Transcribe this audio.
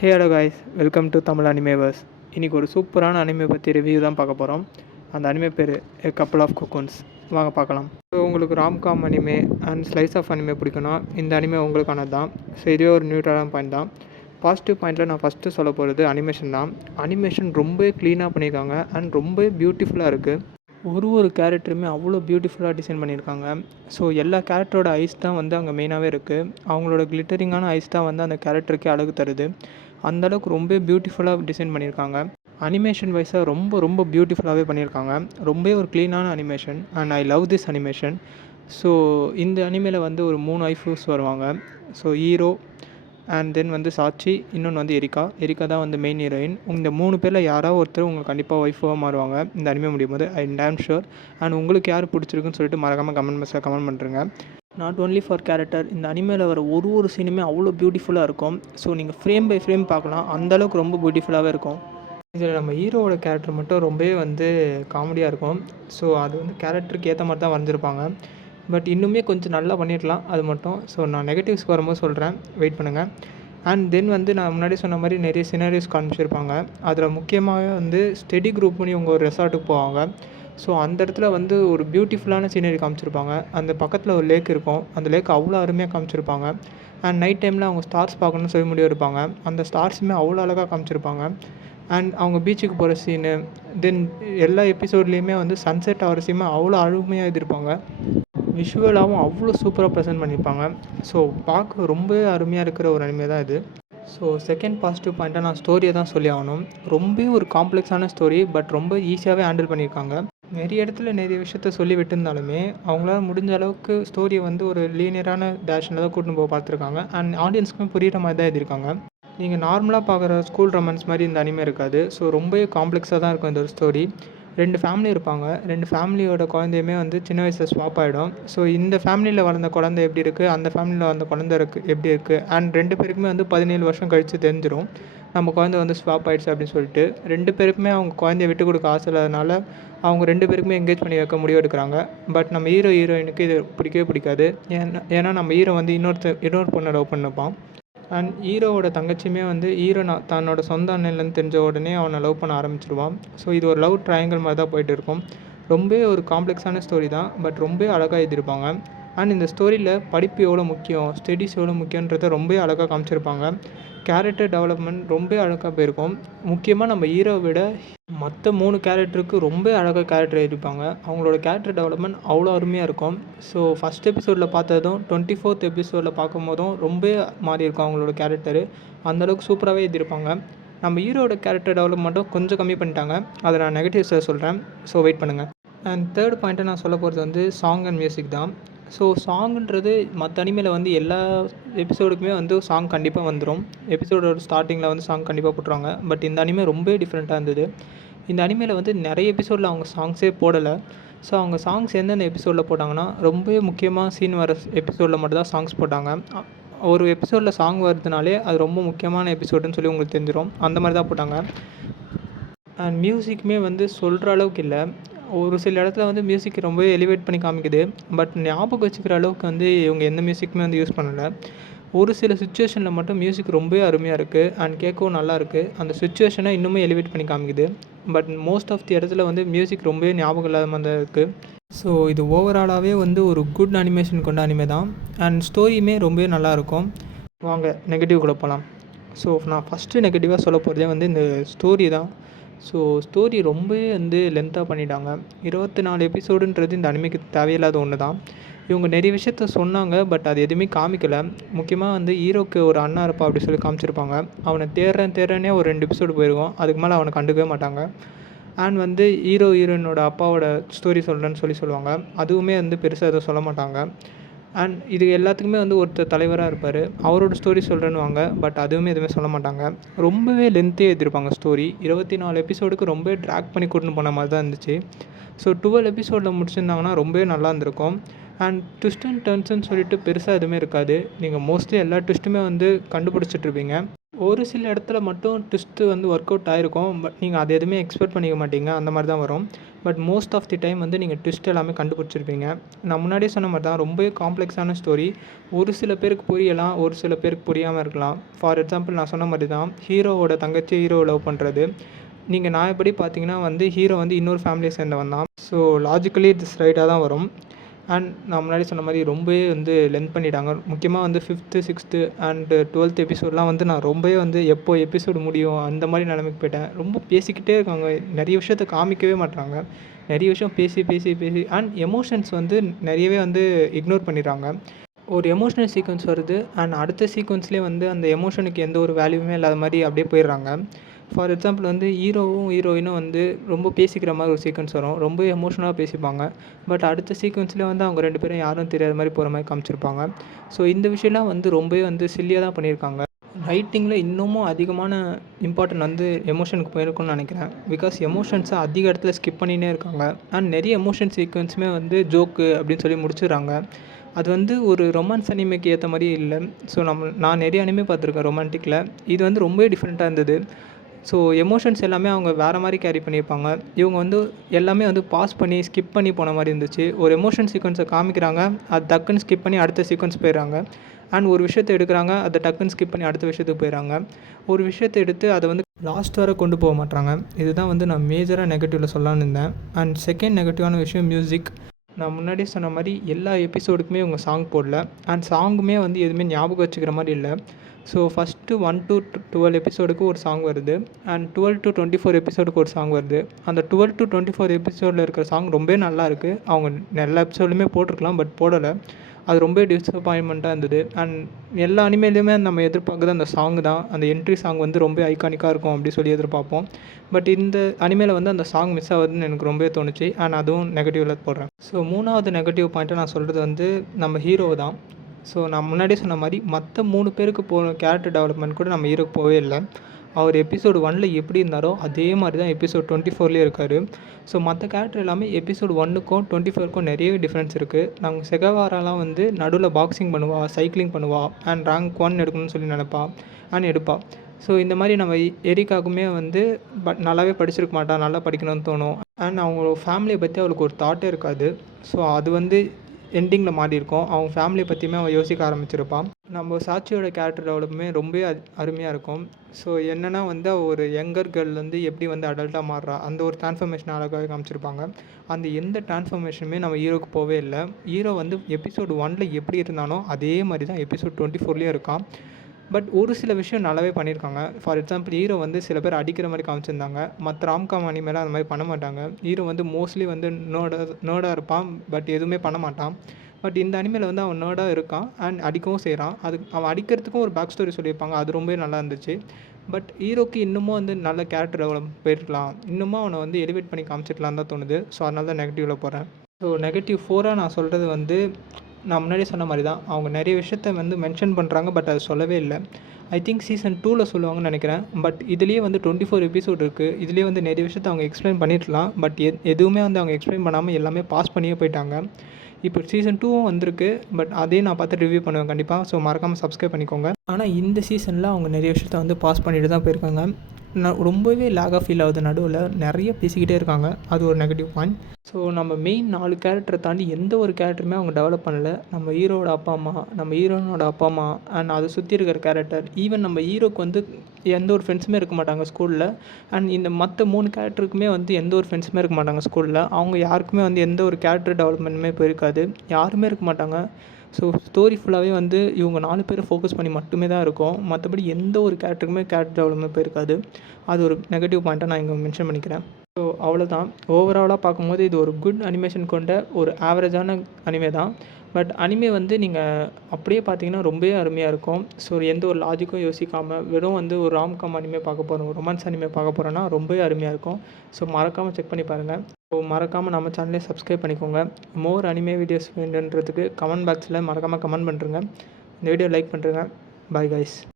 Hey hello guys welcome to Tamil Animeverse இன்றைக்கி ஒரு சூப்பரான அனிமே பற்றி ரிவ்யூ தான் பார்க்க போகிறோம் அந்த அனிமே பேர் ஏ கப்பல் ஆஃப் குக்குன்ஸ் வாங்க பார்க்கலாம். ஸோ உங்களுக்கு romcom anime and slice of anime பிடிக்கும்னா இந்த அனிமே உங்களுக்கானது தான். ஸோ இதுவே ஒரு நியூட்ரலான பாயிண்ட் தான். பாசிட்டிவ் பாயிண்ட்டில் நான் ஃபஸ்ட்டு சொல்ல போகிறது அனிமேஷன் தான். அனிமேஷன் ரொம்ப க்ளீனாக பண்ணியிருக்காங்க அண்ட் ரொம்ப பியூட்டிஃபுல்லாக இருக்குது ஒரு ஒரு கேரக்டருமே அவ்வளோ பியூட்டிஃபுல்லாக டிசைன் பண்ணியிருக்காங்க. ஸோ எல்லா கேரக்டரோட ஐஸ் தான் வந்து அங்கே மெயினாகவே இருக்குது அவங்களோட கிளிட்டரிங்கான ஐஸ் தான் வந்து அந்த கேரக்டருக்கே அழகு தருது. அந்தளவுக்கு ரொம்ப பியூட்டிஃபுல்லாக டிசைன் பண்ணியிருக்காங்க. அனிமேஷன் வைஸாக ரொம்ப ரொம்ப பியூட்டிஃபுல்லாகவே பண்ணியிருக்காங்க. ரொம்பவே ஒரு க்ளீனான animation and I love this animation so இந்த அனிமேல வந்து ஒரு மூணு ஐஃபூஸ் வருவாங்க. ஸோ ஹீரோ அண்ட் தென் வந்து சாட்சி இன்னொன்று வந்து எரிக்கா எரிக்கா தான் வந்து மெயின் ஹீரோயின் இந்த மூணு பேரில் யாராவது ஒருத்தர் உங்களுக்கு கண்டிப்பாக ஒய்ஃபாக மாறுவாங்க. இந்த அனிமே முடியும் போது ஐ டேம் ஷுர் அண்ட் உங்களுக்கு யார் பிடிச்சிருக்குன்னு சொல்லிட்டு மறக்காமல் கமெண்ட் பாக்ஸில் கமெண்ட் பண்ணுறேங்க நாட் ஓன்லி ஃபார் கேரக்டர் இந்த அனிமேல வர ஒரு ஒரு சீனுமே அவ்வளோ பியூட்டிஃபுல்லாக இருக்கும். ஸோ நீங்கள் ஃப்ரேம் பை ஃப்ரேம் பார்க்கலாம். அந்தளவுக்கு ரொம்ப பியூட்டிஃபுல்லாகவே இருக்கும். இதில் நம்ம ஹீரோவோட கேரக்டர் மட்டும் ரொம்பவே வந்து காமெடியாக இருக்கும். ஸோ அது வந்து கேரக்டருக்கு ஏற்ற மாதிரி தான் வரைஞ்சிருப்பாங்க. பட் இன்னுமே கொஞ்சம் நல்லா பண்ணிடலாம் அது மட்டும். ஸோ நான் நெகட்டிவ்ஸ்க்கு வரும்போது சொல்கிறேன் வெயிட் பண்ணுங்கள் அண்ட் தென் வந்து நான் முன்னாடி சொன்ன மாதிரி நிறைய சினரிஸ் காமிச்சிருப்பாங்க. அதில் முக்கியமாக வந்து ஸ்டெடி குரூப் பண்ணி இவங்க ஒரு ரெசார்ட்டுக்கு போவாங்க. ஸோ அந்த இடத்துல வந்து ஒரு பியூட்டிஃபுல்லான சீனரி காமிச்சிருப்பாங்க. அந்த பக்கத்தில் ஒரு லேக் இருக்கும். அந்த லேக் அவ்வளோ அருமையாக காமிச்சிருப்பாங்க. அண்ட் நைட் டைமில் அவங்க ஸ்டார்ஸ் பார்க்கணும்னு சொல்லி முடிவு இருப்பாங்க அந்த ஸ்டார்ஸுமே அவ்வளோ அழகாக காமிச்சிருப்பாங்க. அண்ட் அவங்க பீச்சுக்கு போகிற சீனு தென் எல்லா எபிசோட்லேயுமே வந்து சன்செட் ஆகிற சீமை அவ்வளோ அழுமையாக எழுதியிருப்பாங்க விஷுவலாகவும் அவ்வளோ சூப்பராக ப்ரெசென்ட் பண்ணியிருப்பாங்க. ஸோ பார்க்க ரொம்ப அருமையாக இருக்கிற ஒரு அனிமே தான் இது. ஸோ செகண்ட் பாசிட்டிவ் பாயிண்ட்டாக நான் ஸ்டோரியை தான் சொல்லி ஆகணும். ரொம்ப ஒரு காம்ப்ளெக்ஸான ஸ்டோரி பட் ரொம்ப ஈஸியாகவே ஹேண்டில் பண்ணியிருக்காங்க. நிறைய இடத்துல நிறைய விஷயத்த சொல்லி விட்டுருந்தாலுமே அவங்களால முடிஞ்ச அளவுக்கு ஸ்டோரியை வந்து ஒரு லீனியரான டேஷனில் தான் கூட்டின்னு போக பார்த்துருக்காங்க. அண்ட் ஆடியன்ஸ்க்குமே புரிகிற மாதிரி தான் எழுதியிருக்காங்க நீங்கள் நார்மலாக பார்க்குற ஸ்கூல் ரொமான்ஸ் மாதிரி இந்த அனிமே இருக்காது. ஸோ ரொம்பவே காம்ப்ளெக்ஸாக தான் இருக்கும் இந்த ஒரு ஸ்டோரி ரெண்டு ஃபேமிலி இருப்பாங்க. ரெண்டு ஃபேமிலியோட குழந்தையுமே வந்து சின்ன வயசில் ஸ்வாப் ஆகிடும் ஸோ இந்த ஃபேமிலியில் வளர்ந்த குழந்தை எப்படி இருக்குது அந்த ஃபேமிலியில் வளர்ந்த குழந்தை இருக்குது எப்படி இருக்குது அண்ட் ரெண்டு பேருக்குமே வந்து பதினேழு வருஷம் கழித்து தெரிஞ்சிடும் நம்ம குழந்தை வந்து ஸ்வாப் ஆகிடுச்சு அப்படின்னு சொல்லிட்டு ரெண்டு பேருக்குமே அவங்க குழந்தைய விட்டு கொடுக்க ஆசை இல்லாதனால அவங்க ரெண்டு பேருக்குமே என்கேஜ் பண்ணி வைக்க முடிவு எடுக்கிறாங்க. பட் நம்ம ஹீரோ ஹீரோயினுக்கு இது பிடிக்கவே பிடிக்காது. ஏன்னா ஏன்னா நம்ம ஹீரோ வந்து இன்னொருத்த இன்னொரு பொண்ணை லவ் பண்ணிப்பான். அண்ட் ஹீரோவோட தங்கச்சியுமே வந்து ஹீரோ நான் தன்னோட சொந்த அண்ணன்லேருந்து தெரிஞ்ச உடனே அவனை லவ் பண்ண ஆரம்பிச்சிருவான். ஸோ இது ஒரு லவ் ட்ரையாங்கல் மாதிரி தான் போயிட்டு இருக்கும். ரொம்பவே ஒரு காம்ப்ளெக்ஸான ஸ்டோரி தான் பட் ரொம்ப அழகாக எழுதியிருப்பாங்க. அண்ட் இந்த ஸ்டோரியில் படிப்பு எவ்வளோ முக்கியம் ஸ்டடீஸ் எவ்வளோ முக்கியன்றதை ரொம்ப அழகாக காமிச்சிருப்பாங்க. கேரக்டர் டெவலப்மெண்ட் ரொம்ப அழகாக போயிருக்கும். முக்கியமாக நம்ம ஹீரோவை விட மற்ற மூணு கேரக்டருக்கு ரொம்ப அழகாக கேரக்டர் எழுதியிருப்பாங்க. அவங்களோட கேரக்டர் டெவலப்மெண்ட் அவ்வளோ அருமையாக இருக்கும். ஸோ ஃபஸ்ட் எபிசோடில் பார்த்ததும் டுவெண்ட்டி ஃபோர்த் எபிசோடில் பார்க்கும் போதும் ரொம்ப மாறி இருக்கும் அவங்களோட கேரக்டரு அந்தளவுக்கு சூப்பராகவே எழுதியிருப்பாங்க. நம்ம ஹீரோட கேரக்டர் டெவலப்மெண்ட்டும் கொஞ்சம் கம்மி பண்ணிட்டாங்க. அதை நான் நெகட்டிவ்ஸில் சொல்கிறேன் ஸோ வெயிட் பண்ணுங்கள் அண்ட் தேர்ட் பாயிண்ட்டை நான் சொல்ல போகிறது வந்து சாங் அண்ட் மியூசிக் தான். ஸோ சாங்குன்றது மற்ற அனிமையில் வந்து எல்லா எபிசோடுக்குமே வந்து சாங் கண்டிப்பாக வந்துடும் எபிசோடோட ஸ்டார்டிங்கில் வந்து சாங் கண்டிப்பாக போட்டுருவாங்க. பட் இந்த அனிமே ரொம்ப டிஃப்ரெண்ட்டாக இருந்தது. இந்த அனிமையில் வந்து நிறைய எபிசோடில் அவங்க சாங்ஸே போடலை. ஸோ அவங்க சாங்ஸ் எந்தெந்த எபிசோடில் போட்டாங்கன்னா ரொம்பவே முக்கியமாக சீன் வர எபிசோடில் மட்டும்தான் சாங்ஸ் போட்டாங்க. ஒரு எபிசோடில் சாங் வருதுனாலே அது ரொம்ப முக்கியமான எபிசோடுன்னு சொல்லி உங்களுக்கு தெரிஞ்சிடும் அந்த மாதிரி தான் போட்டாங்க. அண்ட் மியூசிக்குமே வந்து சொல்கிற அளவுக்கு இல்லை. ஒரு சில இடத்துல வந்து மியூசிக் ரொம்பவே எலிவேட் பண்ணி காமிக்குது. பட் ஞாபகம் வச்சுக்கிற அளவுக்கு வந்து இவங்க எந்த மியூசிக்குமே வந்து யூஸ் பண்ணலை. ஒரு சில சுச்சுவேஷனில் மட்டும் மியூசிக் ரொம்பவே அருமையாக இருக்குது அண்ட் கேட்கவும் நல்லா இருக்குது அந்த சுச்சுவேஷனை இன்னுமே எலிவேட் பண்ணி காமிக்குது. பட் மோஸ்ட் ஆஃப் தி இடத்துல வந்து மியூசிக் ரொம்பவே ஞாபகம் இல்லாத மாதிரி தான் இருக்குது ஸோ இது ஓவராலாகவே வந்து ஒரு குட் அனிமேஷன் கொண்ட அனிமே தான். அண்ட் ஸ்டோரியுமே ரொம்பவே நல்லாயிருக்கும் வாங்க நெகட்டிவ் கூட போகலாம் ஸோ நான் ஃபஸ்ட்டு நெகட்டிவாக சொல்ல போகிறதே வந்து இந்த ஸ்டோரி தான். ஸோ ஸ்டோரி ரொம்பவே வந்து லென்த்தாக பண்ணிட்டாங்க. இருபத்தி நாலு எபிசோடுன்றது இந்த அனிமைக்கு தேவையில்லாத ஒன்று தான் இவங்க நிறைய விஷயத்த சொன்னாங்க பட் அது எதுவுமே காமிக்கலை. முக்கியமாக வந்து ஹீரோக்கு ஒரு அண்ணா இருப்பா அப்படி சொல்லி காமிச்சிருப்பாங்க. அவனை தேடுறேன் தேடுறேனே ஒரு ரெண்டு எபிசோடு போயிருக்கோம் அதுக்கு மேலே அவனை கண்டுக்கவே மாட்டாங்க. அண்ட் வந்து ஹீரோ ஹீரோயினோட அப்பாவோட ஸ்டோரி சொல்கிறேன்னு சொல்லி சொல்லுவாங்க. அதுவுமே வந்து பெருசாக எதுவும் சொல்ல மாட்டாங்க. அண்ட் இது எல்லாத்துக்குமே வந்து ஒருத்தர் தலைவராக இருப்பார். அவரோட ஸ்டோரி சொல்கிறேன்னு வாங்க பட் அதுவுமே எதுவுமே சொல்ல மாட்டாங்க. ரொம்பவே லென்த்தே எழுதியிருப்பாங்க ஸ்டோரி இருபத்தி நாலு எபிசோடுக்கு ரொம்பவே ட்ராக் பண்ணி கூட்டின்னு போன மாதிரி தான் இருந்துச்சு. ஸோ டுவெல் எபிசோடில் முடிச்சிருந்தாங்கன்னா ரொம்பவே நல்லா இருந்திருக்கும். அண்ட் ட்விஸ்ட் அண்ட் டர்ன்ஸ்னு சொல்லிட்டு பெருசாக எதுவுமே இருக்காது. நீங்கள் மோஸ்ட்லி எல்லா ட்விஸ்ட்டுமே வந்து கண்டுபிடிச்சிட்ருப்பீங்க ஒரு சில இடத்துல மட்டும் ட்விஸ்ட்டு வந்து ஒர்க் அவுட் ஆகிருக்கும் பட் நீங்கள் அது எதுவுமே எக்ஸ்பெக்ட் பண்ணிக்க மாட்டீங்க. அந்த மாதிரி தான் வரும். But most of the time வந்து நீங்கள் ட்விஸ்ட் எல்லாமே கண்டுபிடிச்சிருப்பீங்க. நான் முன்னாடியே சொன்ன மாதிரி தான் ரொம்பவே காம்ப்ளெக்ஸான ஸ்டோரி ஒரு சில பேருக்கு புரியலாம் ஒரு சில பேருக்கு புரியாமல் இருக்கலாம். ஃபார் எக்ஸாம்பிள் நான் சொன்ன மாதிரி தான் ஹீரோவோட தங்கச்சி ஹீரோ லவ் பண்ணுறது நீங்கள் நான் எப்படி பார்த்தீங்கன்னா வந்து ஹீரோ வந்து இன்னொரு ஃபேமிலியை சேர்ந்தவன் தான். ஸோ லாஜிக்கலி திஸ் ரைட்டாக தான் வரும். அண்ட் நான் முன்னாடி சொன்ன மாதிரி ரொம்பவே வந்து லென்த் பண்ணிட்டாங்க. முக்கியமாக வந்து ஃபிஃப்த்து சிக்ஸ்த்து அண்டு டுவெல்த் எபிசோட்லாம் வந்து நான் ரொம்பவே வந்து எப்போ எபிசோடு முடியும் அந்த மாதிரி நிலைமைக்கு போயிட்டேன். ரொம்ப பேசிக்கிட்டே இருக்காங்க. நிறைய விஷயத்த காமிக்கவே மாட்றாங்க. நிறைய விஷயம் பேசி பேசி பேசி அண்ட் எமோஷன்ஸ் வந்து நிறையவே வந்து இக்னோர் பண்ணிடுறாங்க. ஒரு எமோஷனல் சீக்வன்ஸ் வருது அண்ட் அடுத்த சீக்வன்ஸ்லேயே வந்து அந்த எமோஷனுக்கு எந்த ஒரு வேல்யூமே இல்லாத மாதிரி அப்படியே போயிடுறாங்க. ஃபார் எக்ஸாம்பிள் வந்து ஹீரோவும் ஹீரோயினும் வந்து ரொம்ப பேசிக்கிற மாதிரி ஒரு சீக்வன்ஸ் வரும். ரொம்ப எமோஷனலாக பேசிப்பாங்க. பட் அடுத்த சீக்வன்ஸ்லேயே வந்து அவங்க ரெண்டு பேரும் யாரும் தெரியாத மாதிரி போகிற மாதிரி காமிச்சிருப்பாங்க. ஸோ இந்த விஷயம்லாம் வந்து ரொம்பவே வந்து சில்லியாக தான் பண்ணியிருக்காங்க. ரைட்டிங்கில் இன்னமும் அதிகமான இம்பார்ட்டன்ட் வந்து எமோஷனுக்கு போயிருக்கும்னு நினைக்கிறேன். பிகாஸ் எமோஷன்ஸை அதிக இடத்துல ஸ்கிப் பண்ணினே இருக்காங்க. அண்ட் நிறைய எமோஷன் சீக்வன்ஸுமே வந்து ஜோக்கு அப்படின்னு சொல்லி முடிச்சிடுறாங்க. அது வந்து ஒரு ரொமான்ஸ் அனிமைக்கு ஏற்ற மாதிரி இல்லை. ஸோ நம்ம நான் நிறைய அனிமே பார்த்துருக்கேன் ரொமான்டிக்கில் இது வந்து ரொம்பவே டிஃப்ரெண்ட்டாக இருந்தது. ஸோ எமோஷன்ஸ் எல்லாமே அவங்க வேறு மாதிரி கேரி பண்ணியிருப்பாங்க. இவங்க வந்து எல்லாமே வந்து பாஸ் பண்ணி ஸ்கிப் பண்ணி போன மாதிரி இருந்துச்சு. ஒரு எமோஷன் சீக்வன்ஸை காமிக்கிறாங்க. அது டக்குன்னு ஸ்கிப் பண்ணி அடுத்த சீக்வன்ஸ் போயிடுறாங்க. அண்ட் ஒரு விஷயத்தை எடுக்கிறாங்க. அதை டக்குன்னு ஸ்கிப் பண்ணி அடுத்த விஷயத்துக்கு போயிடுறாங்க. ஒரு விஷயத்தை எடுத்து அதை வந்து லாஸ்ட் வரை கொண்டு போக மாட்டாங்க இதுதான் வந்து நான் மேஜராக நெகட்டிவில் சொல்லலான்னு இருந்தேன். அண்ட் செகண்ட் நெகட்டிவான விஷயம் மியூசிக் நான் முன்னாடியே சொன்ன மாதிரி எல்லா எபிசோடுக்குமே இவங்க சாங் போடல. அண்ட் சாங்குமே வந்து எதுவுமே ஞாபகம் வச்சுக்கிற மாதிரி இல்லை. So first one to twelve எபிசோடுக்கு ஒரு சாங் வருது. And twelve to twenty four எபிசோடுக்கு ஒரு சாங் வருது. அந்த டுவெல் டு டுவெண்ட்டி ஃபோர் எபிசோடில் இருக்கிற சாங் ரொம்பவே நல்லா இருக்குது அவங்க எல்லா எபிசோடுமே போட்டிருக்கலாம் பட் போடலை. அது ரொம்ப டிசப்பாயின்மெண்ட்டாக இருந்தது. அண்ட் எல்லா அனிமேலையுமே நம்ம எதிர்பார்க்குறது அந்த சாங் தான். அந்த என்ட்ரி சாங் வந்து ரொம்ப ஐகானிக்காக இருக்கும் அப்படி சொல்லி எதிர்பார்ப்போம். பட் இந்த அனிமேல வந்து அந்த சாங் மிஸ் ஆகுதுன்னு எனக்கு ரொம்பவே தோணுச்சு. அண்ட் அதுவும் நெகட்டிவில் போடுறேன். ஸோ மூணாவது நெகட்டிவ் பாயிண்ட்டை நான் சொல்கிறது வந்து நம்ம ஹீரோ தான். ஸோ நான் முன்னாடியே சொன்ன மாதிரி மற்ற மூணு பேருக்கு போன கேரக்டர் டெவலப்மெண்ட் கூட நம்ம ஹீரோக்கு போகவே இல்லை. அவர் எபிசோடு ஒனில் எப்படி இருந்தாரோ அதே மாதிரி தான் எபிசோட் டுவெண்ட்டி ஃபோர்லேயே இருக்கார். ஸோ மற்ற கேரக்டர் எல்லாமே எபிசோட் ஒன்னுக்கும் டுவெண்ட்டி ஃபோருக்கும் நிறைய டிஃப்ரென்ஸ் இருக்குது நாங்கள் செகவாராலாம் வந்து நடுவில் பாக்ஸிங் பண்ணுவா சைக்கிளிங் பண்ணுவா அண்ட் ரேங்க் ஒன் எடுக்கணும்னு சொல்லி நினப்பா அண்ட் எடுப்பா. ஸோ இந்த மாதிரி நம்ம எரிக்காக்குமே வந்து பட் நல்லாவே படிச்சிருக்க மாட்டா நல்லா படிக்கணும்னு தோணும். அண்ட் அவங்க ஃபேமிலியை பற்றி அவளுக்கு ஒரு தாட்டே இருக்காது. ஸோ அது வந்து எண்டிங்கில் மாறி அவன் அவங்க ஃபேமிலியை பற்றியுமே அவன் யோசிக்க ஆரம்பிச்சிருப்பான். நம்ம சாட்சியோட கேரக்டர் டெவலப்மே ரொம்பவே அருமையாக இருக்கும். ஸோ என்னென்னா வந்து ஒரு யங்கர் கேர்ள் வந்து எப்படி வந்து அடல்ட்டாக மாறுறா? அந்த ஒரு டிரான்ஸ்ஃபர்மேஷன் அழகாக காமிச்சிருப்பாங்க. அந்த எந்த டிரான்ஸ்ஃபர்மேஷனுமே நம்ம ஹீரோக்கு போவே இல்லை. ஹீரோ வந்து எபிசோடு ஒனில் எப்படி இருந்தானோ அதே மாதிரி தான் எபிசோட் டுவெண்ட்டி ஃபோர்லேயும் இருக்கான். பட் ஒரு சில விஷயம் நல்லாவே பண்ணியிருக்காங்க. ஃபார் எக்ஸாம்பிள் ஹீரோ வந்து சில பேர் அடிக்கிற மாதிரி காமிச்சிருந்தாங்க. மற்ற ராம்காம் அனிமேலாம் அந்த மாதிரி பண்ண மாட்டாங்க. ஹீரோ வந்து மோஸ்ட்லி வந்து நேர்டாக நேர்டாக இருப்பான் பட் எதுவுமே பண்ண மாட்டான். பட் இந்த அனிமேல வந்து அவன் நேர்டாக இருக்கான் அண்ட் அடிக்கவும் செய்கிறான் அது அவன் அடிக்கிறதுக்கும் ஒரு பேக் ஸ்டோரி சொல்லியிருப்பாங்க. அது ரொம்பவே நல்லா இருந்துச்சு. பட் ஹீரோக்கு இன்னமும் வந்து நல்ல கேரக்டர் டெவலப் போயிருக்கலாம். இன்னமும் அவனை வந்து எலிவேட் பண்ணி காமிச்சிடலாம் தான் தோணுது. ஸோ அதனால தான் நெகட்டிவில் போகிறேன் ஸோ நெகட்டிவ் ஃபோராக நான் சொல்கிறது வந்து நான் முன்னாடியே சொன்ன மாதிரி தான் அவங்க நிறைய விஷயத்த வந்து மென்ஷன் பண்ணுறாங்க பட் அது சொல்லவே இல்லை. ஐ திங்க் சீசன் டூவில் சொல்லுவாங்கன்னு நினைக்கிறேன். பட் இதுலேயே வந்து டுவெண்ட்டி ஃபோர் எபிசோட் இருக்குது இதுலேயே வந்து நிறைய விஷயத்த அவங்க எக்ஸ்பிளைன் பண்ணிடலாம் பட் எ எதுவுமே வந்து அவங்க எக்ஸ்பிளைன் பண்ணாமல் எல்லாமே பாஸ் பண்ணியே போயிட்டாங்க. இப்போ சீசன் டூவும் வந்திருக்கு. பட் அதையும் நான் பார்த்து ரிவ்யூ பண்ணுவேன் கண்டிப்பாக ஸோ மறக்காமல் சப்ஸ்கிரைப் பண்ணிக்கோங்க. ஆனால் இந்த சீசனில் அவங்க நிறைய விஷயத்த வந்து பாஸ் பண்ணிட்டு தான் போயிருக்காங்க. ரொம்பவே லேகாக ஃபீல் ஆகுது. நடுவில் நிறைய பேசிக்கிட்டே இருக்காங்க. அது ஒரு நெகட்டிவ் பாயிண்ட் ஸோ நம்ம மெயின் நாலு கேரக்டரை தாண்டி எந்த ஒரு கேரக்டருமே அவங்க டெவலப் பண்ணலை. நம்ம ஹீரோட அப்பா அம்மா நம்ம ஹீரோனோட அப்பா அம்மா அண்ட் அதை சுற்றி இருக்கிற கேரக்டர் ஈவன் நம்ம ஹீரோக்கு வந்து எந்த ஒரு ஃப்ரெண்ட்ஸுமே இருக்க மாட்டாங்க ஸ்கூலில் அண்ட் இந்த மற்ற மூணு கேரக்டருக்குமே வந்து எந்த ஒரு ஃப்ரெண்ட்ஸுமே இருக்க மாட்டாங்க ஸ்கூலில் அவங்க யாருக்குமே வந்து எந்த ஒரு கேரக்டர் டெவலப்மெண்ட்டுமே போயிருக்காது. யாருமே இருக்க மாட்டாங்க. ஸோ ஸ்டோரி ஃபுல்லாகவே வந்து இவங்க நாலு பேரை ஃபோக்கஸ் பண்ணி மட்டுமே தான் இருக்கும். மற்றபடி எந்த ஒரு கேரக்டருக்குமே கேரக்டர் டெவலப்மெண்ட் போயிருக்காது அது ஒரு நெகட்டிவ் பாயிண்ட்டாக நான் இங்கே மென்ஷன் பண்ணிக்கிறேன். ஸோ அவ்வளோதான் ஓவராலாக பார்க்கும்போது இது ஒரு குட் அனிமேஷன் கொண்ட ஒரு ஆவரேஜான அனிமே தான். பட் அனிமே வந்து நீங்கள் அப்படியே பார்த்தீங்கன்னா ரொம்பவே அருமையாக இருக்கும். ஸோ எந்த ஒரு லாஜிக்கும் யோசிக்காமல் வெறும் வந்து ஒரு ராம்காம் அனிமே பார்க்க போகிறோம் ரொமான்ஸ் அனிமே பார்க்க போகிறோன்னா ரொம்பவே அருமையாக இருக்கும். ஸோ மறக்காமல் செக் பண்ணி பாருங்கள் ஸோ மறக்காமல் நம்ம சேனலே சப்ஸ்கிரைப் பண்ணிக்கோங்க. மோர் அனிமே வீடியோஸ் வேணுன்றதுக்கு கமெண்ட் பாக்ஸில் மறக்காமல் கமெண்ட் பண்ணுறேங்க இந்த வீடியோ லைக் பண்ணுறேங்க பாய் கைஸ்